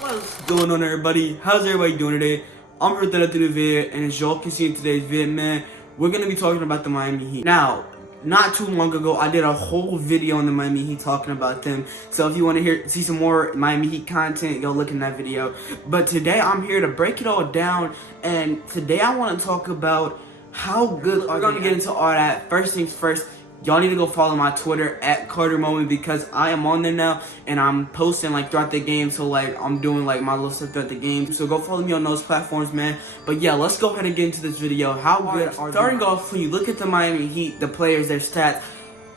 What's going on, everybody? How's everybody doing today? I'm here with another new video, and as y'all can see in today's video, man, we're gonna be talking about the Miami Heat. Now, not too long ago, I did a whole video on the Miami Heat talking about them. So if you want to see some more Miami Heat content, go look in that video. But today, I'm here to break it all down, and today I want to talk about how good we're gonna get into all that. First things first. Y'all need to go follow my Twitter at Carter Moment because I am on there now and I'm posting like throughout the game. So like I'm doing like my little stuff throughout the game. So go follow me on those platforms, man. But yeah, let's go ahead and get into this video. How good are starting off when you look at the Miami Heat, the players, their stats.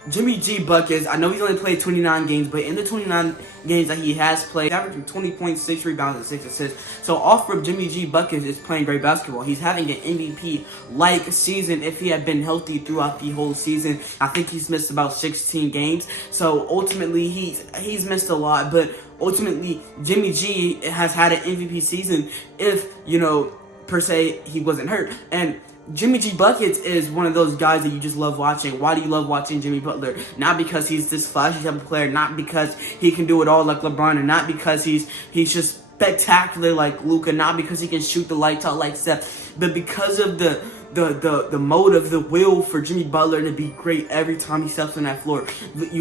Jimmy G buckets. I know he's only played 29 games, but in the 29 games that he has played, averaging 20.6 rebounds and 6 assists. So off from Jimmy G buckets is playing great basketball. He's having an MVP-like season if he had been healthy throughout the whole season. I think he's missed about 16 games. So ultimately, he's missed a lot, but ultimately, Jimmy G has had an MVP season if, you know, per se, he wasn't hurt. And Jimmy G buckets is one of those guys that you just love watching. Why do you love watching Jimmy Butler? Not because he's this flashy type of player, not because he can do it all like LeBron, and not because he's just spectacular like Luka, not because he can shoot the lights out like Steph, but because of the motive, the will for Jimmy Butler to be great every time he steps on that floor.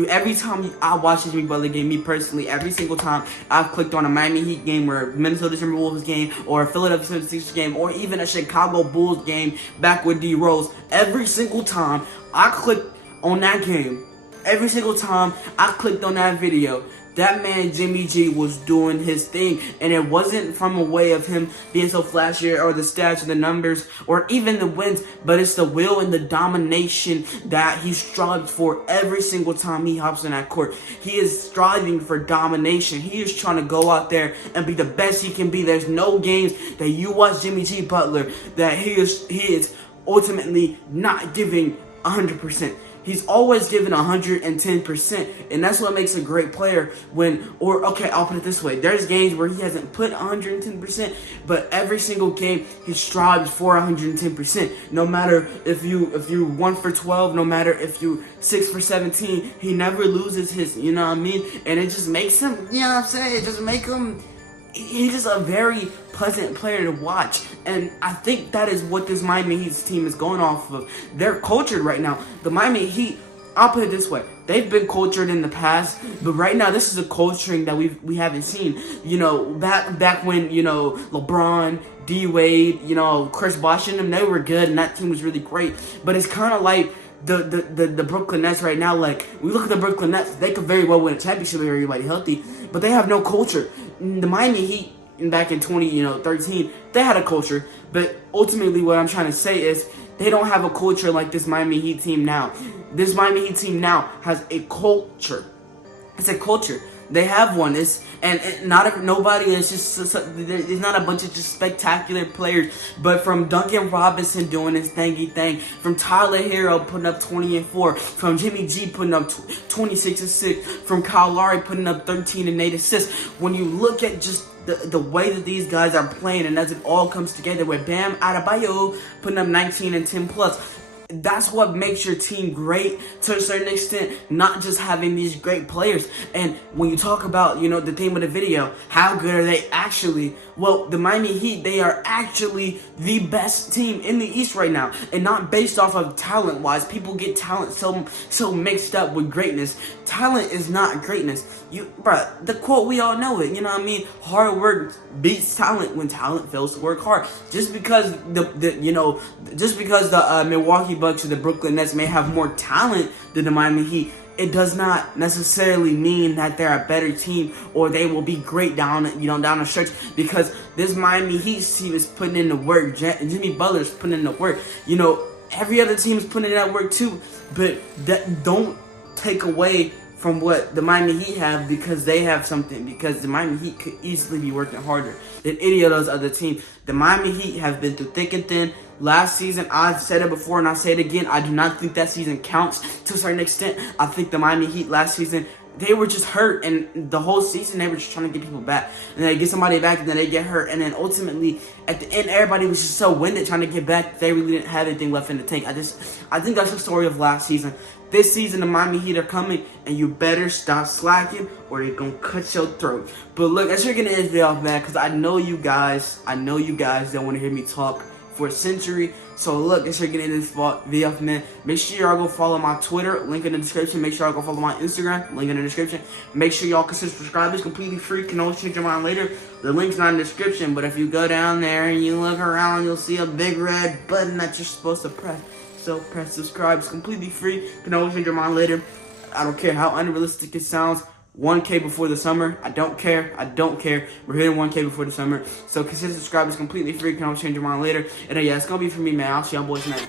Every time I watch the Jimmy Butler game, me personally, every single time I've clicked on a Miami Heat game or a Minnesota Timberwolves game or a Philadelphia 76ers game or even a Chicago Bulls game back with D Rose, every single time I clicked on that game, every single time I clicked on that video, that man Jimmy G was doing his thing, and it wasn't from a way of him being so flashy or the stats or the numbers or even the wins, but it's the will and the domination that he strives for every single time he hops in that court. He is striving for domination. He is trying to go out there and be the best he can be. There's no games that you watch Jimmy G Butler that he is ultimately not giving 100%. He's always given 110%, and that's what makes a great player I'll put it this way. There's games where he hasn't put 110%, but every single game he strives for 110%. No matter if you 1 for 12, no matter if you 6 for 17, he never loses his, you know what I mean? And it just makes him, you know what I'm saying? It just makes him, he's just a very pleasant player to watch, and I think that is what this Miami Heat team is going off of. They're cultured right now. The Miami Heat, I'll put it this way, they've been cultured in the past, but right now this is a culturing that we haven't seen. You know, back when, you know, LeBron, D Wade, you know, Chris Bosh and them, they were good, and that team was really great. But it's kind of like the Brooklyn Nets right now. Like, we look at the Brooklyn Nets, they could very well win a championship if everybody healthy, but they have no culture. The Miami Heat back in 2013, they had a culture, but ultimately what I'm trying to say is they don't have a culture like this Miami Heat team now. This Miami Heat team now has a culture. It's a culture. They have one. It's nobody is just. It's not a bunch of just spectacular players, but from Duncan Robinson doing his thingy thing, from Tyler Hero putting up 20 and 4, from Jimmy G putting up 26 and 6, from Kyle Lowry putting up 13 and 8 assists. When you look at just the way that these guys are playing, and as it all comes together with Bam Adebayo putting up 19 and 10 plus. That's what makes your team great to a certain extent, not just having these great players. And when you talk about, you know, the theme of the video, how good are they actually? Well, the Miami Heat, they are actually the best team in the East right now, and not based off of talent-wise. People get talent so mixed up with greatness. Talent is not greatness. Bruh, the quote, we all know it, you know what I mean? Hard work beats talent when talent fails to work hard. Just because the Milwaukee Bucks or the Brooklyn Nets may have more talent than the Miami Heat, it does not necessarily mean that they're a better team or they will be great down the stretch, because this Miami Heat team is putting in the work. Jimmy Butler's putting in the work. You know, every other team is putting in that work too, but that don't take away from what the Miami Heat have, because they have something, because the Miami Heat could easily be working harder than any of those other teams. The Miami Heat have been through thick and thin. Last season, I've said it before and I say it again, I do not think that season counts to a certain extent. I think the Miami Heat last season, they were just hurt, and the whole season they were just trying to get people back, and they get somebody back, and then they get hurt, and then ultimately at the end everybody was just so winded trying to get back. They really didn't have anything left in the tank. I think that's the story of last season. This season the Miami Heat are coming, and you better stop slacking or they're gonna cut your throat. But look, let's get into this video off, man, because I know you guys don't want to hear me talk for a century. So look, let's get into this video, man. Make sure y'all go follow my Twitter, link in the description. Make sure y'all go follow my Instagram, link in the description. Make sure y'all consider subscribing. It's completely free. Can always change your mind later. The link's not in the description, but if you go down there and you look around, you'll see a big red button that you're supposed to press. So press subscribe. It's completely free. Can always change your mind later. I don't care how unrealistic it sounds. 1K before the summer. I don't care. We're hitting 1K before the summer. So consider subscribe. It's completely free. Can always change your mind later. And yeah, it's gonna be for me, man. I'll see y'all boys, man.